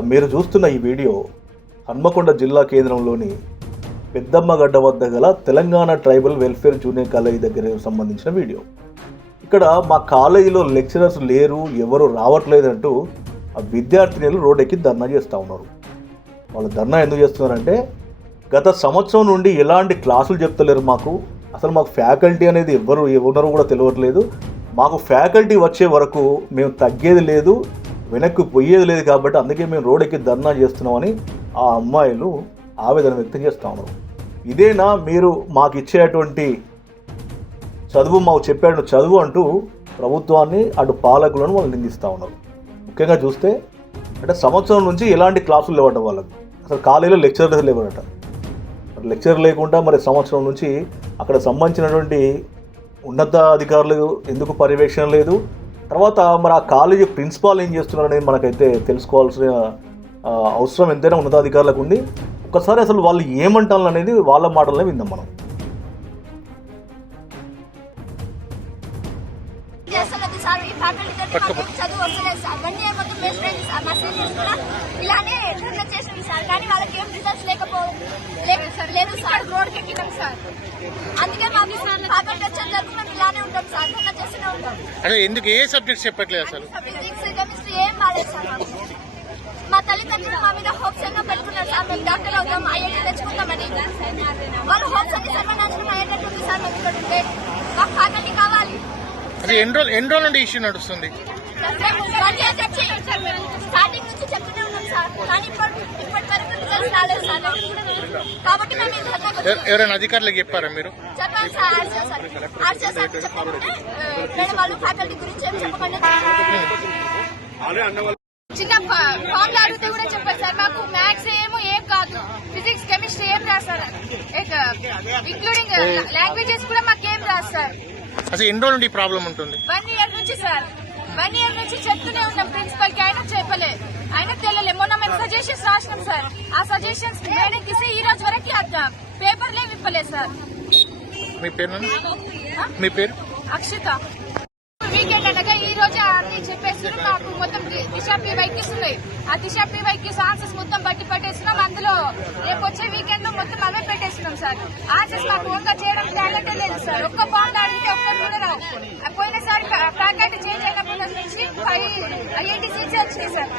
మీరు చూస్తున్న ఈ వీడియో హన్మకొండ జిల్లా కేంద్రంలోని పెద్దమ్మగడ్డ వద్ద గల Telangana tribal welfare junior college దగ్గర సంబంధించిన వీడియో. ఇక్కడ మా కాలేజీలో లెక్చరర్స్ లేరు, ఎవరు రావట్లేదంటూ ఆ విద్యార్థినులు రోడ్డెక్కి ధర్నా చేస్తూ ఉన్నారు. వాళ్ళు ధర్నా ఎందుకు చేస్తున్నారంటే గత సంవత్సరం నుండి ఎలాంటి క్లాసులు చెప్తలేరు, అసలు మాకు ఫ్యాకల్టీ అనేది ఎవరో కూడా తెలియట్లేదు, మాకు ఫ్యాకల్టీ వచ్చే వరకు మేము తగ్గేది లేదు, వెనక్కి పోయేది లేదు, కాబట్టి అందుకే మేము రోడ్డెక్కి ధర్నా చేస్తున్నామని ఆ అమ్మాయిలు ఆవేదన వ్యక్తం చేస్తూ ఉన్నారు. ఇదేనా మీరు మాకు ఇచ్చేటువంటి చదువు, మాకు చెప్పాడు చదువు అంటూ ప్రభుత్వాన్ని అటు పాలకులను వాళ్ళు నిందిస్తూ ఉన్నారు. ముఖ్యంగా చూస్తే అంటే సంవత్సరం నుంచి ఎలాంటి క్లాసులు లేవట వాళ్ళకి, అసలు కాలేజీలో లెక్చరర్స్ లేవట. లెక్చర్ లేకుండా మరి సంవత్సరం నుంచి అక్కడ సంబంధించినటువంటి ఉన్నత అధికారులు ఎందుకు పర్యవేక్షణ లేదు, తర్వాత మరి ఆ కాలేజీ ప్రిన్సిపాల్ ఏం చేస్తున్నారనేది మనకైతే తెలుసుకోవాల్సిన అవసరం ఎంతైనా ఉన్నతాధికారులకు ఉంది. ఒక్కసారి అసలు వాళ్ళు ఏమంటారు అనేది వాళ్ళ మాటలనే విందాం మనం. అదే ఎందుకు ఏ సబ్జెక్ట్స్ చెప్పట్లేదు అసలు? మా తల్లిదండ్రులు మా మీద హోప్స్ ఎన్నో పెట్టుకున్నారు సార్, మేము డాక్టర్ అవుతాం, ఐఐటీ తెచ్చుకుంటామని. వాళ్ళు హోప్స్ అన్ని సర్వనాశనం అయ్యేటట్టుంది సార్. మేము ఇక్కడ ఉంటే మాకు ఫ్యాకల్టీ కావాలి. అది ఎన్ని రోజుల నుండి ఇష్యూ నడుస్తుంది? స్టార్టింగ్ నుంచి చెప్తూనే ఉన్నాం సార్, కానీ ఇప్పటి వరకు రిజల్ట్స్ రాలేదు సార్. కాబట్టి మేము ఎవరైనా అధికారులకు చెప్పారా మీరు? చెప్పాలి సార్, ఆర్సీఎస్ చెప్పకుంటే మేడం వాళ్ళు ఫ్యాకల్టీ గురించి ఏమి చెప్పకుండా చిన్న ఫామ్ అడిగితే కూడా చెప్పారు సార్, మాకు మ్యాథ్స్ ఏం కాదు, ఫిజిక్స్ కెమిస్ట్రీ ఏం రాస్తారు, ఇంక్లూడింగ్ లాంగ్వేజెస్ కూడా మాకేం రాస్తారు. అసలు ఎన్ని రోజుల నుండి ప్రాబ్లం ఉంటుంది? 1 year నుంచి సార్, 1 year నుంచి చెప్తూనే ఉన్నాం ప్రిన్సిపల్ కి, అయినా చెప్పలే, అయినా తెలియలే. మొన్న మేము సజెషన్స్ రాసినాం సార్, ఆ సజెషన్స్ మేడం కిసి ఈ రోజు వరకు పేపర్లే విప్పలేదు సార్. మీ పేరు? మీ పేరు? అక్షిత. వీకెండ్ అనగా ఈ రోజు అన్ని చెప్పేసి మాకు మొత్తం దిశా పీవైకి ఉన్నాయి, ఆ దిశా పీవైకి ఆన్సర్స్ మొత్తం బట్టి పట్టేస్తున్నాం. అందులో రేపు వచ్చే వీకెండ్ లో మొత్తం అవే పెట్టేస్తున్నాం సార్. ఆన్సర్స్ మాకు వంక చేయడం టాలెంటే లేదు సార్. ఒక్క పాయింట్ అడిగితే ఒక్కరు కూడా రావు. పోయినసారి ఫ్యాకల్టీ చేంజ్ అయినప్పటి నుంచి 5 ఐఐటీ సీట్స్ వచ్చినాయి సార్.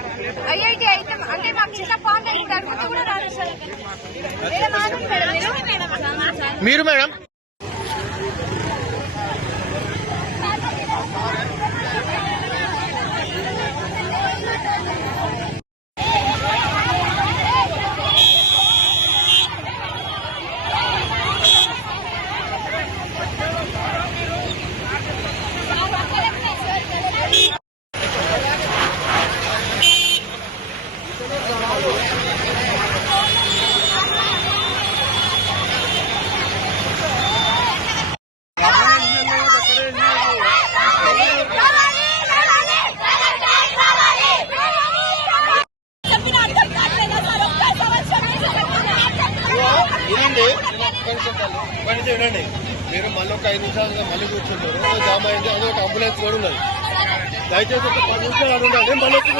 ఐఐటీ అయితే అంటే మాకు చిన్న పాయింట్ అడిగితే కూడా రాదు సార్. మీరు మేడం చూడండి, మీరు మళ్ళీ ఒక 5 నిమిషాలుగా మళ్ళీ కూర్చుంటారు, జామ అయింది, అదే ఒక అంబులెన్స్ కూడా ఉన్నది. దయచేసి ఒక 10 నిమిషాలు అడుగుండండి, మళ్ళీ వచ్చి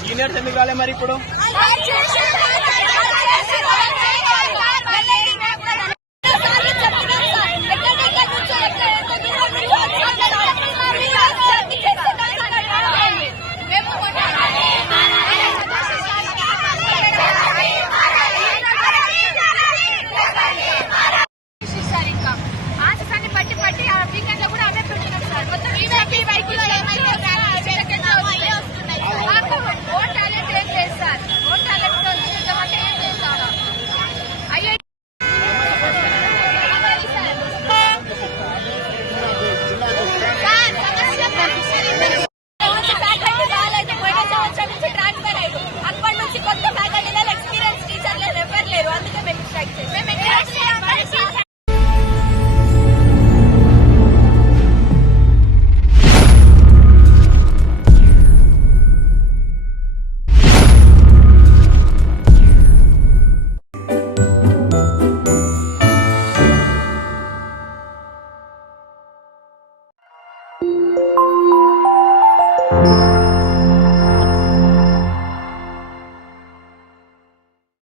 సీనియర్స్ ఎందుకు కాలే మరి ఇప్పుడు?